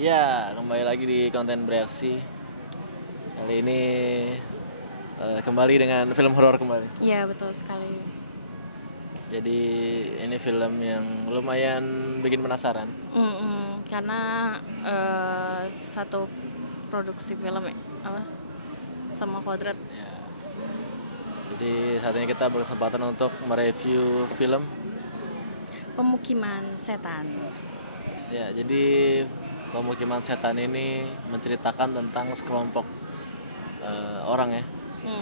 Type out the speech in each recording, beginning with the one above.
Ya, kembali lagi di konten bereaksi. Kali ini kembali dengan film horor kembali. Iya, betul sekali. Jadi ini film yang lumayan bikin penasaran. Karena satu produksi film ya, sama Kodrat. Jadi saat ini kita berkesempatan untuk mereview film Pemukiman Setan. Ya, jadi Pemukiman Setan ini menceritakan tentang sekelompok orang ya.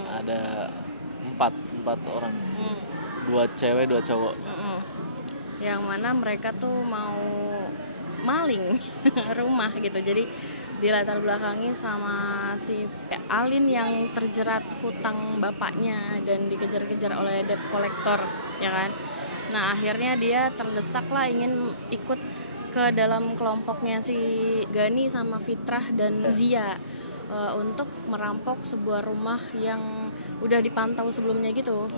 Ada empat orang, 2 cewek 2 cowok. Yang mana mereka tuh mau maling rumah gitu. Jadi dilatar belakangi sama si Alin yang terjerat hutang bapaknya dan dikejar-kejar oleh debt collector, ya kan. Nah, akhirnya dia terdesak lah ingin ikut ke dalam kelompoknya si Gani sama Fitrah dan Zia untuk merampok sebuah rumah yang udah dipantau sebelumnya gitu.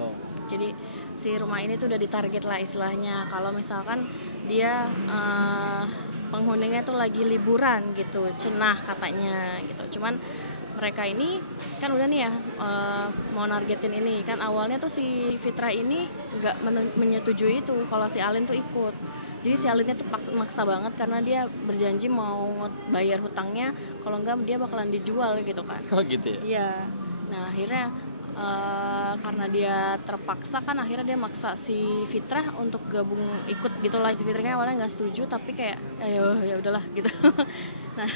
Jadi si rumah ini tuh udah ditarget lah istilahnya. Kalau misalkan dia penghuninya tuh lagi liburan gitu, cenah katanya gitu. Cuman mereka ini kan udah nih ya mau nargetin ini kan. Awalnya tuh si Fitra ini nggak menyetujui itu kalau si Alin tuh ikut. Jadi si Alinnya tuh maksa banget karena dia berjanji mau bayar hutangnya, kalau enggak dia bakalan dijual gitu kan. Oh gitu ya? Iya. Nah akhirnya karena dia terpaksa kan, akhirnya dia maksa si Fitrah untuk gabung ikut gitulah. Si Fitrahnya awalnya nggak setuju tapi kayak ya udahlah gitu. Nah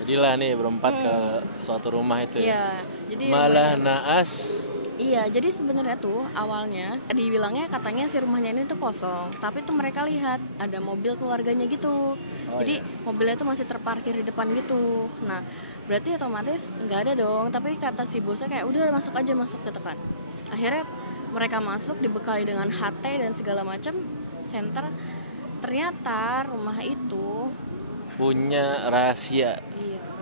Jadilah nih berempat ke suatu rumah itu ya. Jadi Malah naas. Iya, jadi sebenarnya tuh awalnya dibilangnya katanya si rumahnya ini tuh kosong, tapi tuh mereka lihat ada mobil keluarganya gitu. Jadi mobilnya tuh masih terparkir di depan gitu. Nah, berarti otomatis nggak ada dong. Tapi kata si bosnya kayak udah masuk aja, masuk gitu kan. Akhirnya mereka masuk dibekali dengan HT dan segala macam center. Ternyata rumah itu punya rahasia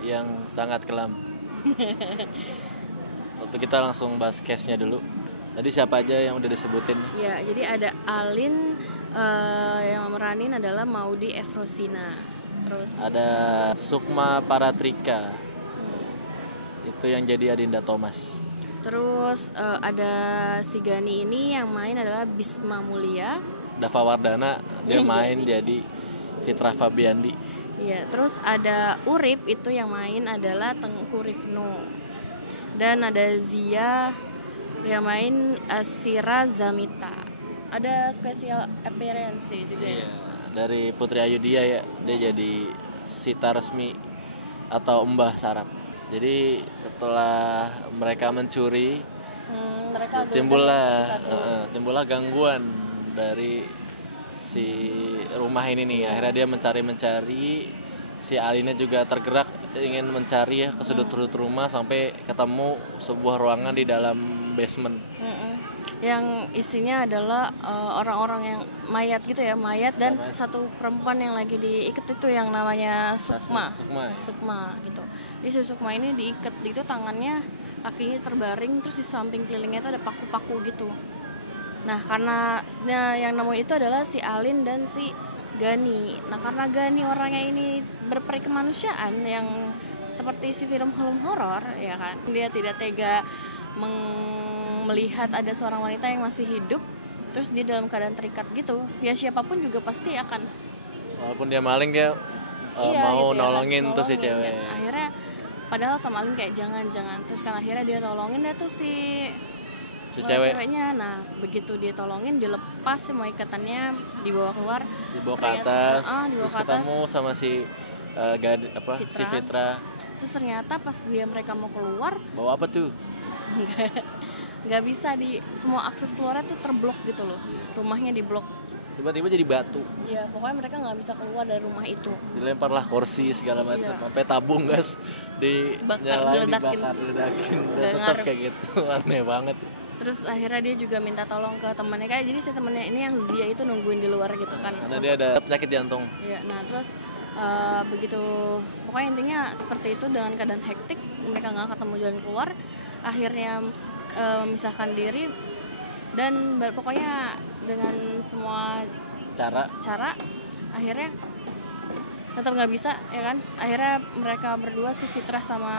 yang sangat kelam. Tapi kita langsung bahas case-nya dulu. Tadi siapa aja yang udah disebutin? Ya, jadi ada Alin yang meranin adalah Maudy Efrosina. Terus ada Sukma Paratrika. Itu yang jadi Adinda Thomas. Terus ada si Gani ini yang main adalah Bisma Mulia. Dava Wardana dia main jadi Fitra Fabiandi. Iya, terus ada Urip itu yang main adalah Tengku Rifnu. Dan ada Zia yang main Sira Zamita. Ada special appearance juga. Iya, dari Putri Ayudhya ya, dia jadi Sita Resmi atau Mbah Sarap. Jadi setelah mereka mencuri, timbullah gangguan dari si rumah ini nih. Akhirnya dia mencari, si Alinnya juga tergerak ingin mencari ya ke sudut-sudut rumah sampai ketemu sebuah ruangan di dalam basement. Yang isinya adalah orang-orang yang mayat gitu ya, mayat dan satu perempuan yang lagi diikat itu yang namanya Sukma gitu. Jadi si Sukma ini diikat gitu, tangannya, kakinya terbaring, terus di samping kelilingnya itu ada paku-paku gitu. Nah karena yang nemuin itu adalah si Alin dan si Gani. Nah karena Gani orangnya ini berperi kemanusiaan yang seperti si film horor ya kan, dia tidak tega melihat ada seorang wanita yang masih hidup terus dia dalam keadaan terikat gitu. Ya siapapun juga pasti akan, walaupun dia maling, dia mau gitu nolongin tuh si cewek. Kan. Akhirnya padahal sama Alin kayak jangan, terus kan akhirnya dia tolongin deh tuh si ceweknya. Nah begitu dia tolongin, dilepas semua ikatannya, dibawa keluar, dibawa ke atas, terus ketemu sama si si Fitra. Terus ternyata pas mereka mau keluar, bawa apa tuh? nggak bisa, semua akses keluarnya tuh terblok gitu loh, rumahnya diblok. Tiba-tiba jadi batu. Iya, pokoknya mereka nggak bisa keluar dari rumah itu. Dilemparlah kursi segala macam, sampai tabung gas dinyalain, diledakin. Tetap kayak gitu, aneh banget. Terus akhirnya dia juga minta tolong ke temannya, kayak jadi si temannya ini yang Zia itu nungguin di luar gitu kan. Karena dia ada penyakit jantung. Iya, nah terus begitu, pokoknya intinya seperti itu, dengan keadaan hektik mereka nggak ketemu jalan keluar, akhirnya memisahkan diri dan pokoknya dengan semua cara akhirnya tetap nggak bisa ya kan. Akhirnya mereka berdua si Fitrah sama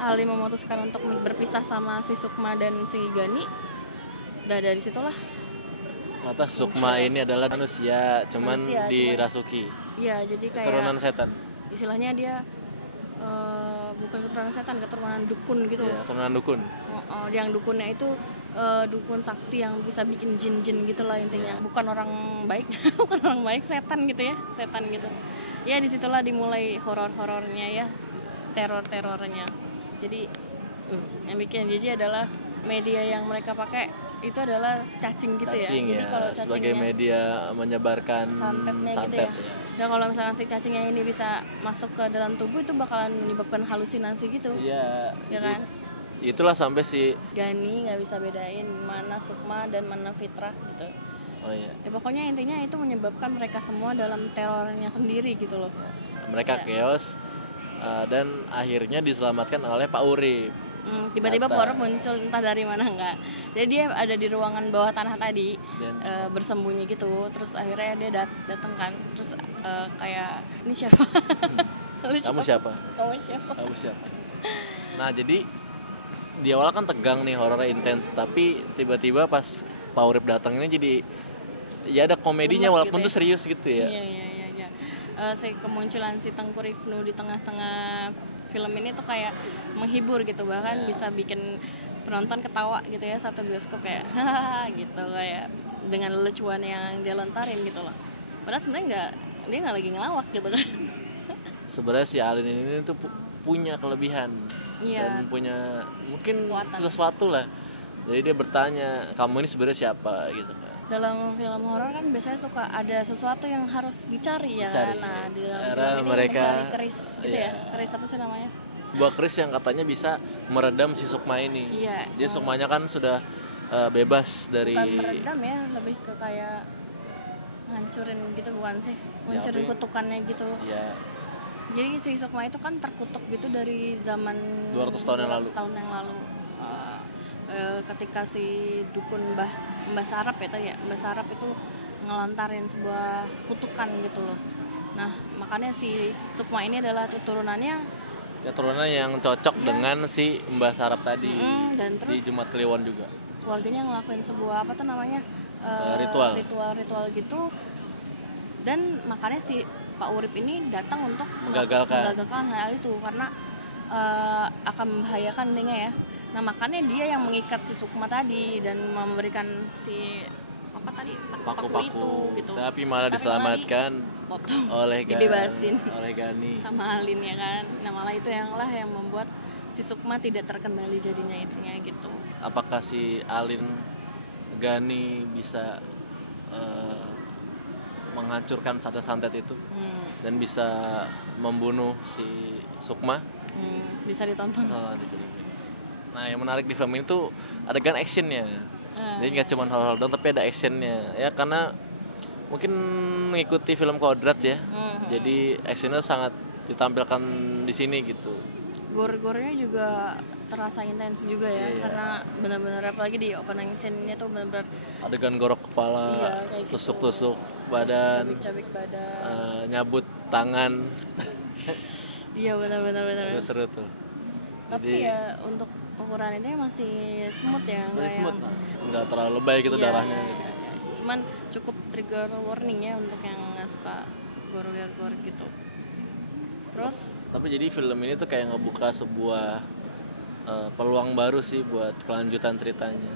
Ali memutuskan untuk berpisah sama si Sukma dan si Gani. Udah dari situlah. Kata Sukma ini adalah manusia, cuman Manusia, dirasuki. Iya, jadi kayak Keturunan setan. istilahnya dia bukan keturunan setan, keturunan dukun gitu. Iya, keturunan dukun. Yang dukunnya itu dukun sakti yang bisa bikin jin-jin gitulah intinya. Bukan orang baik, bukan orang baik, setan gitu ya, setan gitu. Ya disitulah dimulai horor-horornya ya, teror-terornya. Jadi yang bikin jijik adalah media yang mereka pakai itu adalah cacing gitu Cacing ya. Jadi ya, kalau sebagai cacingnya media menyebarkan santetnya santet gitu ya. ya. Dan kalau misalkan si cacingnya ini bisa masuk ke dalam tubuh itu bakalan menyebabkan halusinasi gitu. Iya, Ya kan? itulah sampai si Gani nggak bisa bedain mana Sukma dan mana Fitrah gitu. oh iya, Ya pokoknya intinya itu menyebabkan mereka semua dalam terornya sendiri gitu loh. mereka chaos dan akhirnya diselamatkan oleh Pak Urip. Tiba-tiba Kata. Pak Urip muncul entah dari mana enggak. Jadi dia ada di ruangan bawah tanah tadi Dan bersembunyi gitu. Terus akhirnya dia datang kan. Terus kayak ini siapa? Lu kamu siapa? Kamu siapa? Kamu siapa? Nah, jadi di awal kan tegang nih, horornya intens, tapi tiba-tiba pas Pak Urip datang ini jadi ya ada komedinya Gemes walaupun gitu tuh serius gitu ya. Iya. Si kemunculan si Tengku Rifnu di tengah-tengah film ini tuh kayak menghibur gitu, bahkan bisa bikin penonton ketawa gitu ya, satu bioskop kayak hahaha gitu, kayak dengan lelucuan yang dia lontarin gitu loh. Padahal sebenarnya dia nggak lagi ngelawak gitu kan. Sebenarnya si Alin ini tuh punya kelebihan Iya. dan punya mungkin Kekuatan. sesuatu lah. Jadi dia bertanya, kamu ini sebenarnya siapa gitu kan. Dalam film horor kan biasanya suka ada sesuatu yang harus dicari ya Dicari. kan. Nah, di dalam Karena film ini mereka- mencari keris gitu iya. ya. Keris apa sih namanya? Buah keris yang katanya bisa meredam si Sukma ini. Iya. Jadi Sukmanya kan sudah bebas dari Bukan meredam ya, lebih ke kayak ngancurin gitu bukan sih? Ngancurin tapi- kutukannya gitu. ya Jadi si Sukma itu kan terkutuk gitu dari zaman 200 tahun yang lalu. tahun yang lalu. Ketika si dukun Mbah Sarap ya tadi ya, Mbah Sarap itu ngelontarin sebuah kutukan gitu loh. Nah, makanya si Sukma ini adalah keturunannya ya turunan yang cocok dengan si Mbah Sarap tadi dan di terus Jumat Kliwon juga. keluarganya ngelakuin sebuah apa tuh namanya ritual gitu, dan makanya si Pak Urip ini datang untuk menggagalkan hal itu karena akan membahayakan intinya ya. Nah makanya dia yang mengikat si Sukma tadi dan memberikan si apa tadi paku itu gitu. Tapi malah diselamatkan potong oleh dibebasin oleh Gani. sama Alin ya kan. Nah malah itu yang membuat si Sukma tidak terkendali jadinya intinya gitu. Apakah si Alin Gani bisa menghancurkan santet-santet itu dan bisa membunuh si Sukma? Bisa ditonton. Di film ini. Nah yang menarik di film ini tuh adegan actionnya. Jadi nggak cuma horor doang tapi ada actionnya ya, karena mungkin mengikuti film Kodrat ya. Jadi actionnya sangat ditampilkan di sini gitu. Gore-gorenya juga terasa intens juga ya, Iya. karena benar-benar apalagi di opening scene-nya tuh benar-benar Adegan gorok kepala, Iya, kayak gitu. tusuk-tusuk badan, cabik-cabik badan. nyabut tangan. Iya benar-benar. Itu seru tuh. Tapi ya untuk ukuran itu masih smooth ya, nggak Masih smooth, yang nggak terlalu lebay gitu Iya, darahnya. iya, Gitu. iya. Cuman cukup trigger warning ya untuk yang nggak suka gore-gore gitu. Terus Tapi jadi film ini tuh kayak ngebuka sebuah peluang baru sih buat kelanjutan ceritanya.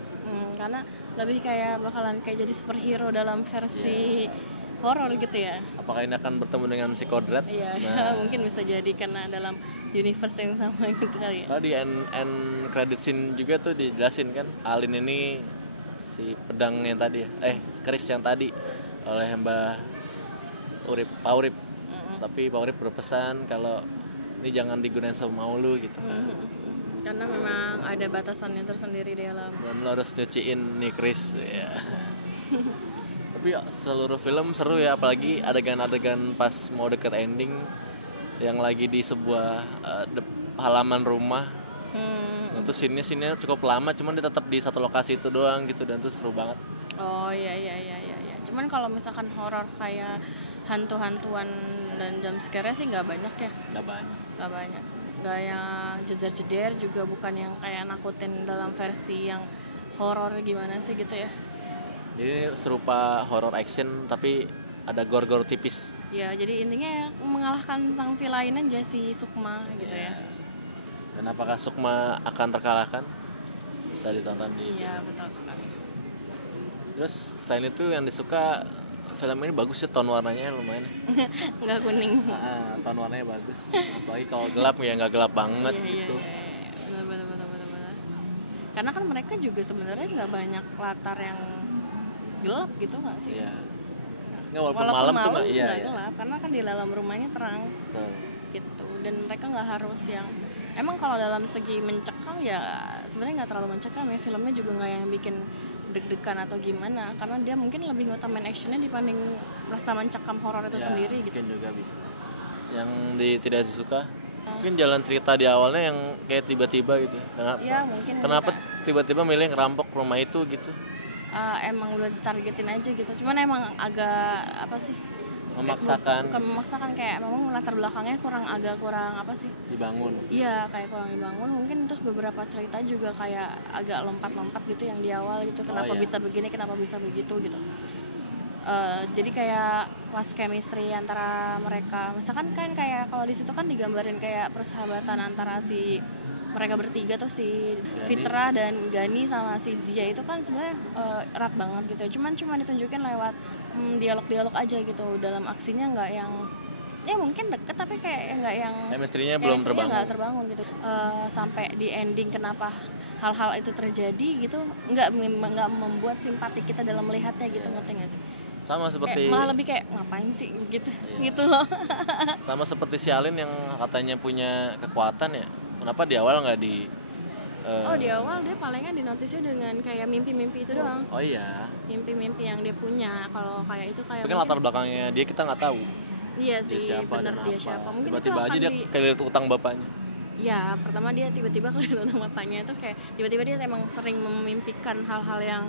karena lebih kayak bakalan kayak jadi superhero dalam versi horor gitu ya. Apakah ini akan bertemu dengan si Kodrat? Iya, Nah, mungkin bisa jadi karena dalam universe yang sama gitu kali ya. kalau di end credit scene juga tuh dijelasin kan, Alin ini si pedang yang tadi, keris yang tadi oleh Mbah Urip, Pak Urip. Tapi Pak Urip berpesan kalau ini jangan digunain semau lu gitu kan. Karena memang ada batasannya tersendiri di dalam. Dan lo harus nyuciin nih keris ya. Tapi seluruh film seru ya, apalagi adegan-adegan pas mau deket ending yang lagi di sebuah halaman rumah. Nah, tuh scene-nya cukup lama, cuman dia tetap di satu lokasi itu doang gitu, dan tuh seru banget. Oh iya. Cuman kalau misalkan horor kayak hantu-hantuan dan jump scare sih nggak banyak ya. Nggak banyak. Nggak banyak. Nggak yang jeder-jeder, juga bukan yang kayak nakutin dalam versi yang horor gimana sih gitu ya. Jadi serupa horror action tapi ada gore-gore tipis. Ya, jadi intinya ya mengalahkan sang villain aja si Sukma gitu ya. Dan apakah Sukma akan terkalahkan? Bisa ditonton di Iya, film. betul sekali. Terus selain itu yang disuka film ini bagus ya, tone warnanya lumayan. Nggak kuning. Tone warnanya bagus. Apalagi kalau gelap ya nggak gelap banget Iya, gitu. Benar, benar, benar, benar, benar. Karena kan mereka juga sebenarnya nggak banyak latar yang gelap gitu nggak sih? Iya. Nggak, walaupun malam tuh nggak, iya, nggak iya. gelap, karena kan di dalam rumahnya terang Betul. gitu. Dan mereka nggak harus yang emang kalau dalam segi mencekam ya sebenarnya nggak terlalu mencekam ya, filmnya juga nggak yang bikin deg-degan atau gimana, karena dia mungkin lebih ngutamain actionnya dibanding rasa mencekam horor itu Ya, sendiri gitu. mungkin juga bisa. Yang tidak disuka mungkin jalan cerita di awalnya yang kayak tiba-tiba gitu. Kenapa? Ya mungkin Kenapa tiba-tiba milih ngerampok rumah itu gitu? emang udah ditargetin aja gitu, cuman emang agak apa sih, Memaksakan bukan memaksakan, kayak memang latar belakangnya kurang apa sih, dibangun. iya kayak kurang dibangun mungkin. Terus beberapa cerita juga kayak agak lompat-lompat gitu yang di awal gitu, kenapa iya. bisa begini, kenapa bisa begitu gitu. Jadi kayak pas chemistry antara mereka, misalkan kan kayak kalau di situ kan digambarin kayak persahabatan antara si mereka bertiga tuh, si Fitra dan Gani sama si Zia itu kan sebenarnya erat banget gitu. Cuman ditunjukin lewat dialog-dialog aja gitu. Dalam aksinya nggak yang ya mungkin deket tapi kayak nggak yang Chemistry-nya belum terbangun. nggak terbangun gitu. Sampai di ending kenapa hal-hal itu terjadi gitu, nggak membuat simpati kita dalam melihatnya gitu, ngerti nggak sih? Sama seperti Kayak, malah lebih kayak ngapain sih gitu, Iya. gitu loh. sama seperti si Alin yang katanya punya kekuatan ya. Kenapa di awal nggak di Di awal dia palingan dinotisnya dengan kayak mimpi-mimpi itu doang. Oh iya. Mimpi-mimpi yang dia punya. Kalau kayak itu kayak Tapi kan latar belakangnya dia kita nggak tahu. iya Dia sih, siapa bener dan dia apa. siapa. Mungkin Tiba-tiba itu aja akan dia kelilit utang bapaknya. Ya, pertama dia tiba-tiba kelihatan utang bapaknya, terus kayak tiba-tiba dia emang sering memimpikan hal-hal yang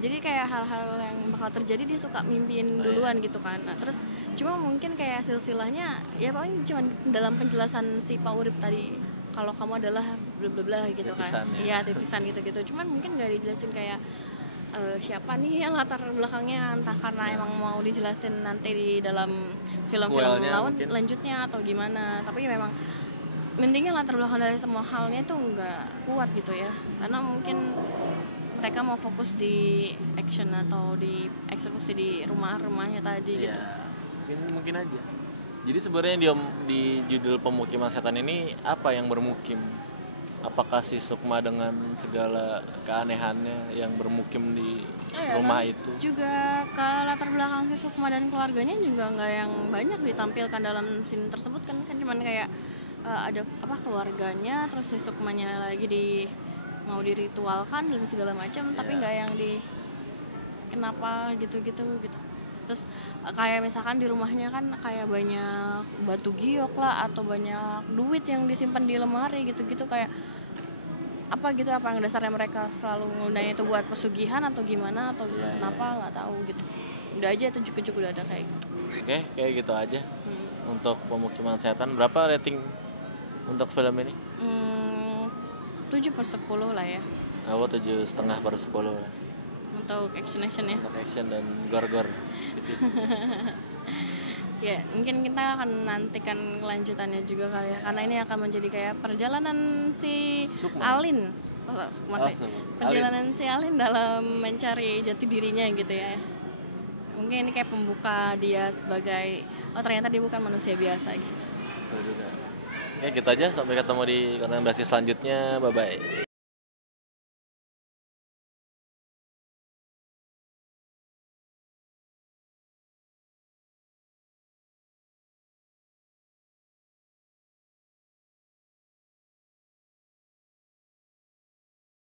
jadi kayak hal-hal yang bakal terjadi dia suka mimpiin duluan gitu kan. Nah, terus cuma mungkin kayak silsilahnya ya paling cuma dalam penjelasan si Pak Urip tadi, kalau kamu adalah bla bla bla gitu Titisan, kan. ya. Iya, titisan gitu-gitu. Cuman mungkin gak dijelasin kayak siapa nih yang latar belakangnya, entah karena emang mau dijelasin nanti di dalam film-film Sequelnya lawan mungkin. lanjutnya atau gimana. Tapi memang intinya latar belakang dari semua halnya itu nggak kuat gitu ya, karena mungkin mereka mau fokus di action atau di eksekusi di rumahnya tadi gitu. Iya. Mungkin aja. Jadi sebenarnya di judul Pemukiman Setan ini apa yang bermukim? Apakah si Sukma dengan segala keanehannya yang bermukim di rumah itu? Juga ke latar belakang si Sukma dan keluarganya juga nggak yang banyak ditampilkan dalam scene tersebut kan cuman kayak ada keluarganya, terus si Sukmanya lagi mau diritualkan dan segala macam, tapi nggak yang kenapa gitu. Terus kayak misalkan di rumahnya kan kayak banyak batu giok lah atau banyak duit yang disimpan di lemari gitu kayak apa yang dasarnya mereka selalu ngundangnya itu buat pesugihan atau gimana atau kenapa nggak tahu gitu. Udah aja itu cukup udah ada kayak gitu. Oke, kayak gitu aja. Untuk Pemukiman Setan, berapa rating untuk film ini? 7/10 lah ya Aku 7,5/10 lah. untuk action ya. Untuk action dan gore tipis. Ya mungkin kita akan nantikan kelanjutannya juga kali ya, karena ini akan menjadi kayak perjalanan si Sukma. Alin. Perjalanan si Alin dalam mencari jati dirinya gitu ya. Mungkin ini kayak pembuka dia sebagai ternyata dia bukan manusia biasa gitu. Betul juga. Oke, gitu aja, sampai ketemu di konten selanjutnya. Bye bye.